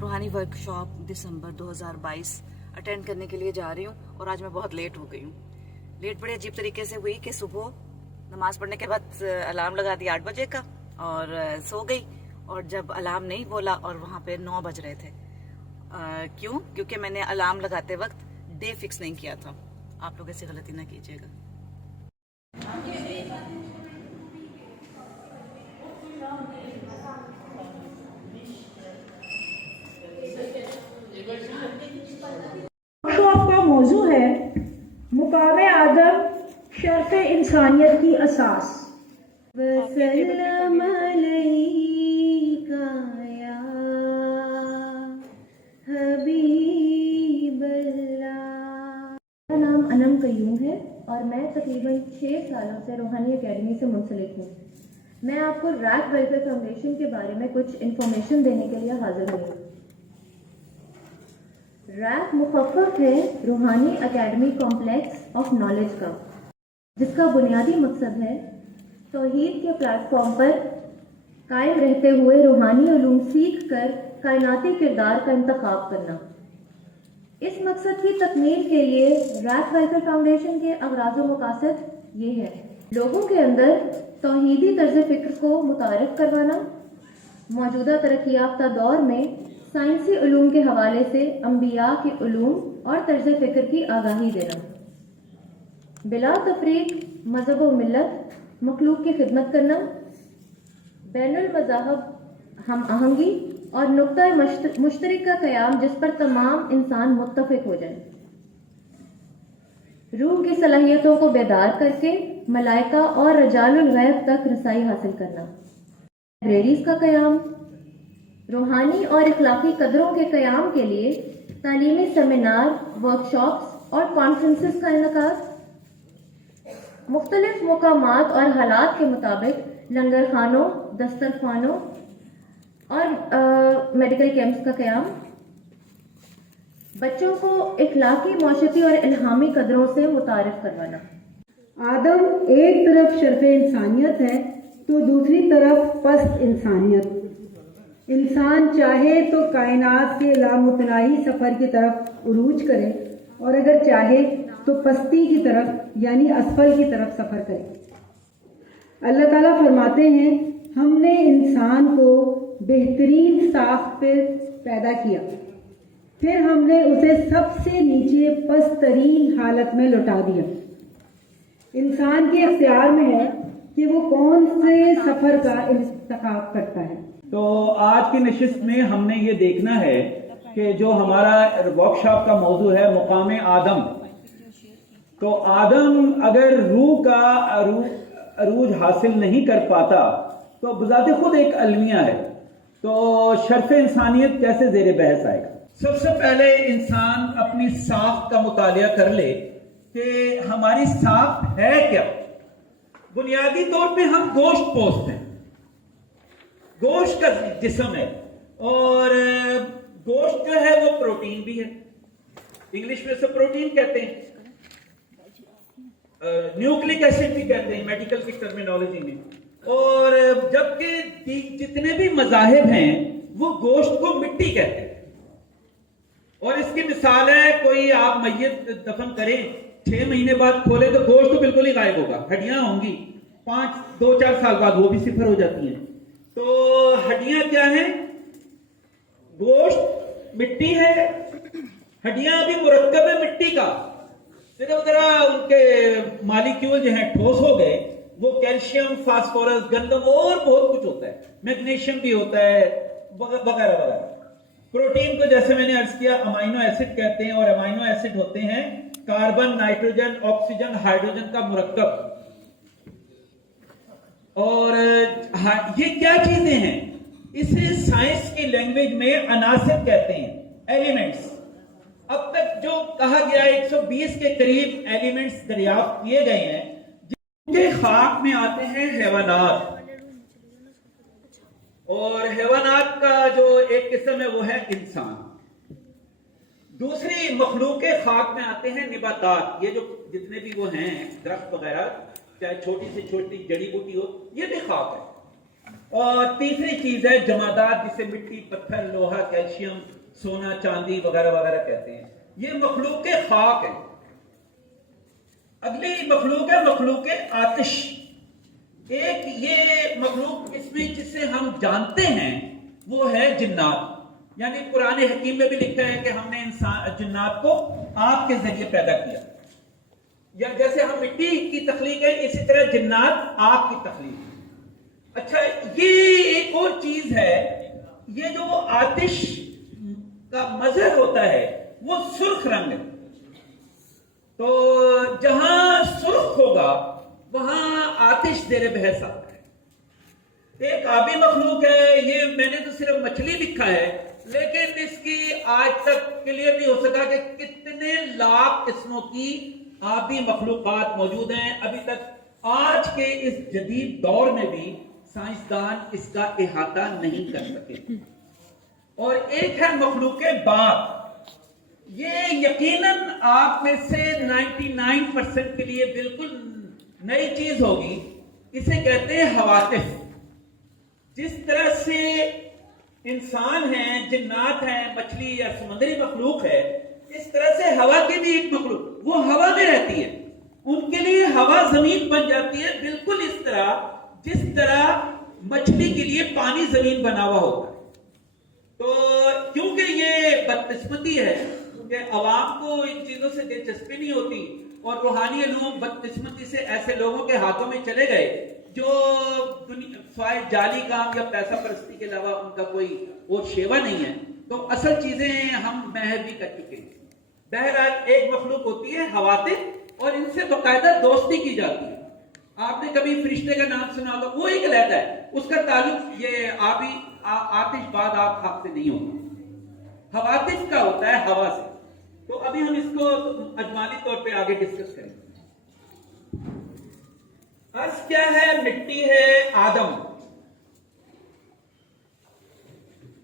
روحانی ورکشاپ دسمبر 2022 اٹینڈ کرنے کے لیے جا رہی ہوں اور آج میں بہت لیٹ ہو گئی ہوں. لیٹ بڑے عجیب طریقے سے ہوئی کہ صبح نماز پڑھنے کے بعد الارم لگا دیا 8 بجے کا اور سو گئی, اور جب الارم نہیں بولا اور وہاں پہ 9 بج رہے تھے. کیوں؟ کیونکہ میں نے الارم لگاتے وقت ڈے فکس نہیں کیا تھا. آپ لوگ ایسی غلطی نہ کیجیے گا. ورکشاپ کا موضوع ہے مقام آدم شرف انسانیت کی اساس. وسلم علیک یا حبیب اللہ. میرا نام انم قیوم ہے اور میں تقریباً 6 سالوں سے روحانی اکیڈمی سے منسلک ہوں. میں آپ کو ریک ویلفیئر فاؤنڈیشن کے بارے میں کچھ انفارمیشن دینے کے لیے حاضر ہوئی ہوں. ریک مخفف ہے روحانی اکیڈمی کمپلیکس آف نالج کا, جس کا بنیادی مقصد ہے توحید کے پلیٹ فارم پر قائم رہتے ہوئے روحانی علوم سیکھ کر کائناتی کردار کا انتخاب کرنا. اس مقصد کی تکمیل کے لیے ریک ویلفیئر فاؤنڈیشن کے اغراض و مقاصد یہ ہے: لوگوں کے اندر توحیدی طرز فکر کو متعارف کروانا, موجودہ ترقی یافتہ دور میں سائنسی علوم کے حوالے سے انبیاء کے علوم اور طرز فکر کی آگاہی دینا, بلا تفریق مذہب و ملت مخلوق کی خدمت کرنا, بین المذاہب ہم آہنگی اور نقطہ مشترک کا قیام جس پر تمام انسان متفق ہو جائیں, روح کی صلاحیتوں کو بیدار کر کے ملائکہ اور رجال الغیب تک رسائی حاصل کرنا, لائبریریز کا قیام, روحانی اور اخلاقی قدروں کے قیام کے لیے تعلیمی سیمینار, ورکشاپس اور کانفرنسز کا انعقاد, مختلف مقامات اور حالات کے مطابق لنگر خانوں, دسترخوانوں اور میڈیکل کیمپس کا قیام, بچوں کو اخلاقی, معاشرتی اور الہامی قدروں سے متعارف کروانا. آدم ایک طرف شرف انسانیت ہے تو دوسری طرف پست انسانیت. انسان چاہے تو کائنات کے لامتناہی سفر کی طرف عروج کرے اور اگر چاہے تو پستی کی طرف یعنی اسفل کی طرف سفر کرے. اللہ تعالیٰ فرماتے ہیں ہم نے انسان کو بہترین ساخت پہ پیدا کیا, پھر ہم نے اسے سب سے نیچے پست ترین حالت میں لوٹا دیا. انسان کے اختیار میں ہے کہ وہ کون سے سفر کا انتخاب کرتا ہے. تو آج کی نشست میں ہم نے یہ دیکھنا ہے کہ جو ہمارا ورکشاپ کا موضوع ہے مقام آدم, تو آدم اگر روح کا عروج حاصل نہیں کر پاتا تو بذات خود ایک المیہ ہے, تو شرف انسانیت کیسے زیر بحث آئے گا؟ سب سے پہلے انسان اپنی ساخت کا مطالعہ کر لے کہ ہماری ساخت ہے کیا. بنیادی طور پہ ہم گوشت پوست ہیں, گوشت کا جسم ہے, اور گوشت جو ہے وہ پروٹین بھی ہے. انگلش میں سے پروٹین کہتے ہیں, نیوکلک ایسڈ بھی کہتے ہیں میڈیکل کی ٹرمینالوجی میں. اور جبکہ جتنے بھی مذاہب ہیں وہ گوشت کو مٹی کہتے ہیں, اور اس کی مثال ہے کوئی آپ میت دفن کریں 6 مہینے بعد کھولے تو گوشت تو بالکل ہی غائب ہوگا, ہڈیاں ہوں گی 2-4 سال بعد وہ بھی صفر ہو جاتی ہیں. تو ہڈیاں کیا ہیں؟ گوشت مٹی ہے, ہڈیاں بھی مرکب ہے مٹی کا, صرف ذرا ان کے مالیکیول جو ہیں ٹھوس ہو گئے, وہ کیلشیم, فاسفورس, گندم اور بہت کچھ ہوتا ہے, میگنیشیم بھی ہوتا ہے وغیرہ وغیرہ. پروٹین کو جیسے میں نے عرض کیا امائنو ایسڈ کہتے ہیں, اور امائنو ایسڈ ہوتے ہیں کاربن, نائٹروجن, آکسیجن, ہائیڈروجن کا مرکب. اور یہ کیا چیزیں ہیں؟ اسے سائنس کی لینگویج میں عناصر کہتے ہیں, ایلیمنٹس. اب تک جو کہا گیا 120 کے قریب ایلیمنٹس دریافت کیے گئے ہیں, جن کے خاک میں آتے ہیں حیوانات, اور حیوانات کا جو ایک قسم ہے وہ ہے انسان. دوسری مخلوق خاک میں آتے ہیں نباتات, یہ جو جتنے بھی وہ ہیں درخت وغیرہ, چاہے چھوٹی سے چھوٹی جڑی بوٹی ہو, یہ بھی خاک ہے. اور تیسری چیز ہے جمادات، جسے مٹی، پتھر، لوہا، کیلشیم، سونا، چاندی وغیرہ وغیرہ کہتے ہیں. یہ مخلوق خاک ہے. اگلی مخلوق ہے مخلوق آتش. ایک یہ مخلوق اس میں جسے ہم جانتے ہیں وہ ہے جنات. یعنی قرآن حکیم میں بھی لکھا ہے کہ ہم نے جنات کو آگ کے ذریعے پیدا کیا. یا جیسے ہم مٹی کی تخلیق ہے، اسی طرح جنات آگ کی تخلیق. اچھا، یہ ایک اور چیز ہے، یہ جو آتش کا مظہر ہوتا ہے وہ سرخ رنگ ہے. تو جہاں سرخ ہوگا وہاں آتش زیر بحث آتا ہے. ایک آبی مخلوق ہے. یہ میں نے تو صرف مچھلی لکھا ہے، لیکن اس کی آج تک کلیئر نہیں ہو سکا کہ کتنے لاکھ قسموں کی آبی مخلوقات موجود ہیں. ابھی تک آج کے اس جدید دور میں بھی سائنسدان اس کا احاطہ نہیں کر سکے. اور ایک ہے مخلوق باغ. یہ یقیناً آپ میں سے 99% کے لیے بالکل نئی چیز ہوگی. اسے کہتے ہیں حواتف. جس طرح سے انسان ہیں، جنات ہیں، مچھلی یا سمندری مخلوق ہے، اس طرح سے ہوا کی بھی ایک مخلوق، وہ ہوا میں رہتی ہے. ان کے لیے ہوا زمین بن جاتی ہے، بالکل اس طرح جس طرح مچھلی کے لیے پانی زمین بنا ہوا ہوتا ہے. تو کیونکہ یہ بدقسمتی ہے کہ عوام کو ان چیزوں سے دلچسپی نہیں ہوتی، اور روحانی علوم بدقسمتی سے ایسے لوگوں کے ہاتھوں میں چلے گئے جو سوائے جعلی کام یا پیسہ پرستی کے علاوہ ان کا کوئی اور شیوا نہیں ہے، تو اصل چیزیں ہم محو بھی کر چکے ہیں. بہرحال ایک مخلوق ہوتی ہے حواتف، اور ان سے باقاعدہ دوستی کی جاتی ہے. آپ نے کبھی فرشتے کا نام سنا ہوگا، وہ ایک علیحدہ ہے، اس کا تعلق یہ آبی آتش بعد آپ خاک سے نہیں ہوگا. حواتف کا ہوتا ہے ہوا سے. تو ابھی ہم اس کو اجمالی طور پہ آگے ڈسکس کریں گے. عرض کیا ہے؟ مٹی ہے آدم.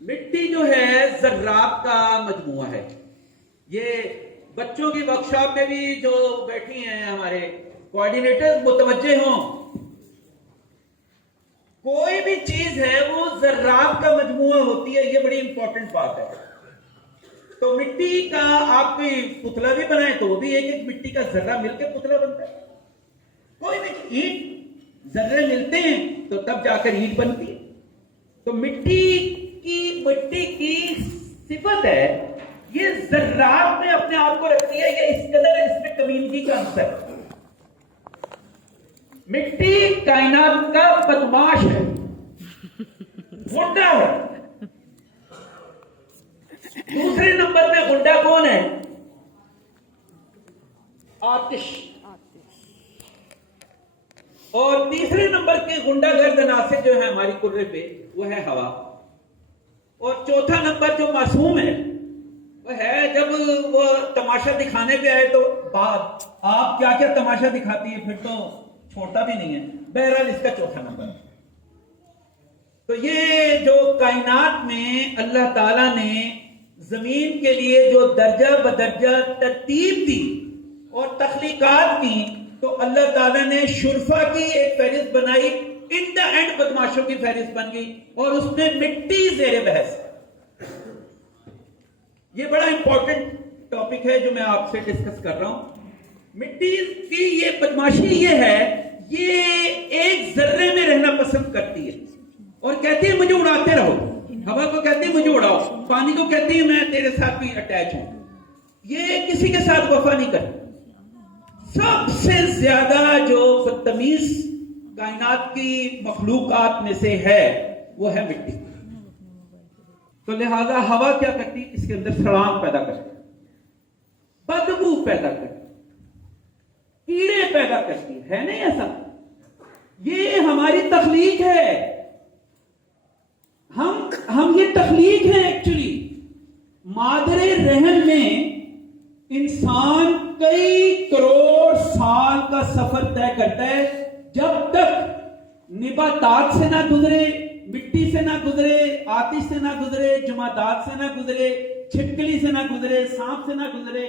مٹی جو ہے ذرات کا مجموعہ ہے. یہ بچوں کی ورکشاپ میں بھی جو بیٹھی ہیں ہمارے کوآرڈینیٹر متوجہ ہوں، کوئی بھی چیز ہے وہ ذرات کا مجموعہ ہوتی ہے. یہ بڑی امپورٹنٹ بات ہے. تو مٹی کا آپ کوئی پتلا بھی بنائے تو وہ بھی ایک ایک مٹی کا ذرہ مل کے پتلا بنتا ہے. کوئی بھی اینٹ ذرے ملتے ہیں تو تب جا کر اینٹ بنتی ہے. تو مٹی کی صفت ہے، یہ ذرات میں اپنے آپ کو رکھتی ہے. یہ اس قدر اس میں کمیونٹی کا عنصر ہے. مٹی کائنات کا بدماش ہے، غنڈا ہے. دوسرے نمبر پہ غنڈا کون ہے؟ آتش. اور تیسرے نمبر کے غنڈا گرد عناصر جو ہے ہماری قرے پہ وہ ہے ہوا. اور چوتھا نمبر جو معصوم ہے وہ ہے، جب وہ تماشا دکھانے پہ آئے تو آپ کیا کیا تماشا دکھاتی ہے، پھر تو چھوڑتا بھی نہیں ہے. بہرحال اس کا چوتھا نمبر. تو یہ جو کائنات میں اللہ تعالیٰ نے زمین کے لیے جو درجہ بدرجہ ترتیب دی اور تخلیقات کی، تو اللہ تعالیٰ نے شرفا کی ایک فہرست بنائی، ان دا اینڈ بدماشوں کی فہرست بن گئی، اور اس میں مٹی زیر بحث. یہ بڑا امپورٹنٹ ٹاپک ہے جو میں آپ سے ڈسکس کر رہا ہوں. مٹی کی یہ بدماشی یہ ہے، یہ ایک ذرے میں رہنا پسند کرتی ہے اور کہتی ہے مجھے اڑاتے رہو. ہوا کو کہتی ہے مجھے اڑاؤ، پانی کو کہتی ہے میں تیرے ساتھ بھی اٹیچ ہوں. یہ کسی کے ساتھ وفا نہیں کرتی. سب سے زیادہ جو بدتمیز کائنات کی مخلوقات میں سے ہے وہ ہے مٹی. تو لہذا ہوا کیا کرتی؟ اس کے اندر سڑانگ پیدا کرتی، بدبو پیدا کرتی، کیڑے پیدا کرتی ہے نہیں ایسا؟ یہ ہماری تخلیق ہے. ہم یہ تخلیق ہے. ایکچولی مادر رحم میں انسان کئی کروڑ سال کا سفر طے کرتا ہے، جب تک نباتات سے نہ گزرے، مٹی سے نہ گزرے، آتش سے نہ گزرے، جمادات سے نہ گزرے، چھپکلی سے نہ گزرے، سانپ سے نہ گزرے.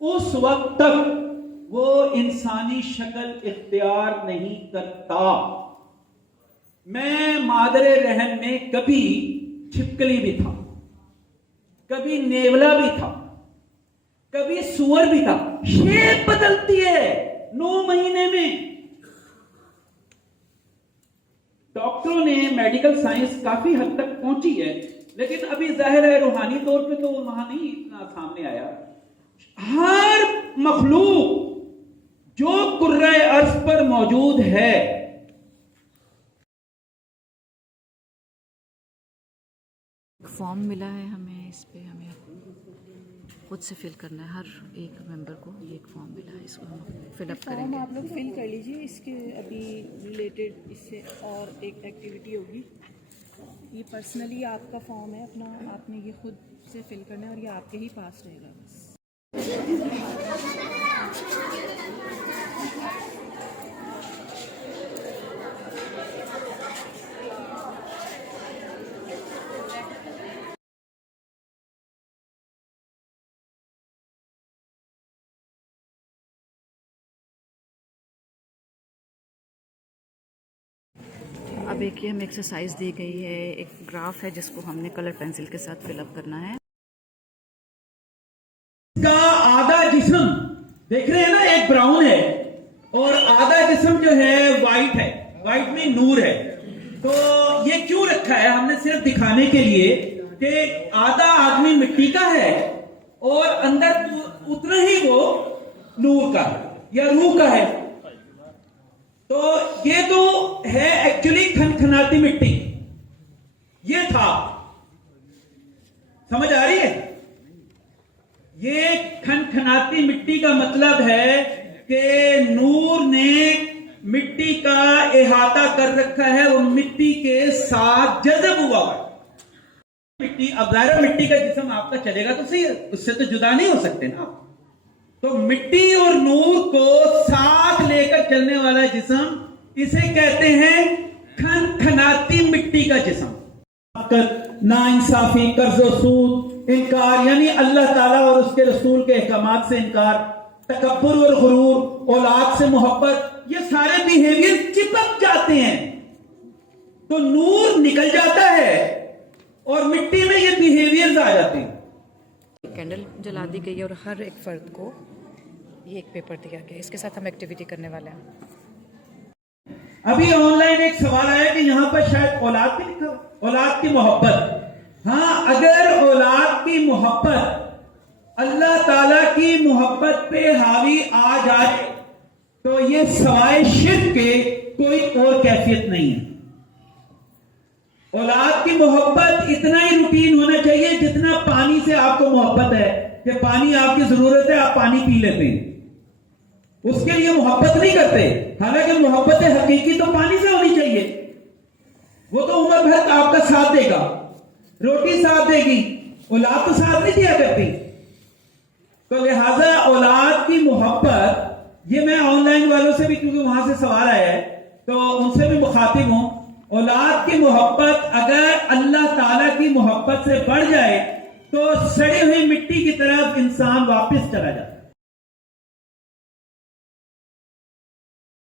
اس وقت تک وہ انسانی شکل اختیار نہیں کرتا. میں مادر رحم میں کبھی چھپکلی بھی تھا، کبھی نیولا بھی تھا، کبھی سور بھی تھا. شیپ بدلتی ہے 9 مہینے میں. ڈاکٹروں نے میڈیکل سائنس کافی حد تک پہنچی ہے، لیکن ابھی ظاہر ہے روحانی طور پہ تو وہاں نہیں اتنا سامنے آیا. ہر مخلوق جو کرۂ ارض پر موجود ہے فارم ملا ہے ہمیں، اس پہ ہمیں خود سے فل کرنا ہے. ہر ایک ممبر کو یہ ایک فارم ملا ہے، اس کو ہم فل اپ کریں فارم گے. آپ لوگ فل کر لیجیے. اس کے ابھی ریلیٹڈ اس سے اور ایک ایکٹیویٹی ہوگی. یہ پرسنلی آپ کا فارم ہے اپنا، آپ نے یہ خود سے فل کرنا ہے اور یہ آپ کے ہی پاس رہے گا بس. اب ایک یہ ہمیں ایکسرسائز دی گئی ہے، ایک گراف ہے جس کو ہم نے کلر پینسل کے ساتھ فل اپ کرنا ہے. کا آدھا جسم دیکھ رہے ہیں نا، ایک براؤن ہے اور آدھا جسم جو ہے وائٹ ہے. وائٹ میں نور ہے. تو یہ کیوں رکھا ہے؟ ہم نے صرف دکھانے کے لیے کہ آدھا آدمی مٹی کا ہے اور اندر اتنا ہی وہ نور کا ہے یا روح کا ہے. تو یہ تو ہے ایکچولی کھنکھناتی مٹی. یہ تھا، سمجھ آ رہی ہے؟ یہ کھنکھناتی مٹی کا مطلب ہے کہ نور نے مٹی کا احاطہ کر رکھا ہے، وہ مٹی کے ساتھ جذب ہوا ہے. مٹی، اب ظاہر مٹی کا جسم آپ کا چلے گا تو صحیح، اس سے تو جدا نہیں ہو سکتے نا. تو مٹی اور نور کو ساتھ لے کر چلنے والا جسم، اسے کہتے ہیں کھنکھناتی مٹی کا جسم. نا انصافی، قرض و سود، انکار یعنی اللہ تعالیٰ اور اس کے رسول کے احکامات سے انکار، تکبر اور غرور، اولاد سے محبت، یہ سارے بیہیویئر چپک جاتے ہیں تو نور نکل جاتا ہے اور مٹی میں یہ بیہیویئرز آ جاتے ہیں. کینڈل جلا دی گئی ہے اور ہر ایک فرد کو یہ ایک پیپر دیا گیا. اس کے ساتھ ہم ایکٹیویٹی کرنے والے ہیں. ابھی آن لائن ایک سوال آیا کہ یہاں پر شاید اولاد بھی لکھا، اولاد کی محبت. ہاں، اگر اولاد کی محبت اللہ تعالی کی محبت پہ حاوی آ جائے تو یہ سوائے شرک کے کوئی اور کیفیت نہیں ہے. اولاد کی محبت اتنا ہی روٹین ہونا چاہیے جتنا پانی سے آپ کو محبت ہے کہ پانی آپ کی ضرورت ہے، آپ پانی پی لیتے ہیں. اس کے لیے محبت نہیں کرتے. حالانکہ محبت حقیقی تو پانی سے ہونی چاہیے. وہ تو عمر بھر آپ کا ساتھ دے گا، روٹی ساتھ دے گی، اولاد تو ساتھ نہیں دیا کرتی. تو لہذا اولاد کی محبت، یہ میں آن لائن والوں سے بھی، کیونکہ وہاں سے سوال آیا ہے تو ان سے بھی مخاطب ہوں. اولاد کی محبت اگر اللہ تعالی کی محبت سے بڑھ جائے تو سڑی ہوئی مٹی کی طرف انسان واپس چلا جاتا ہے.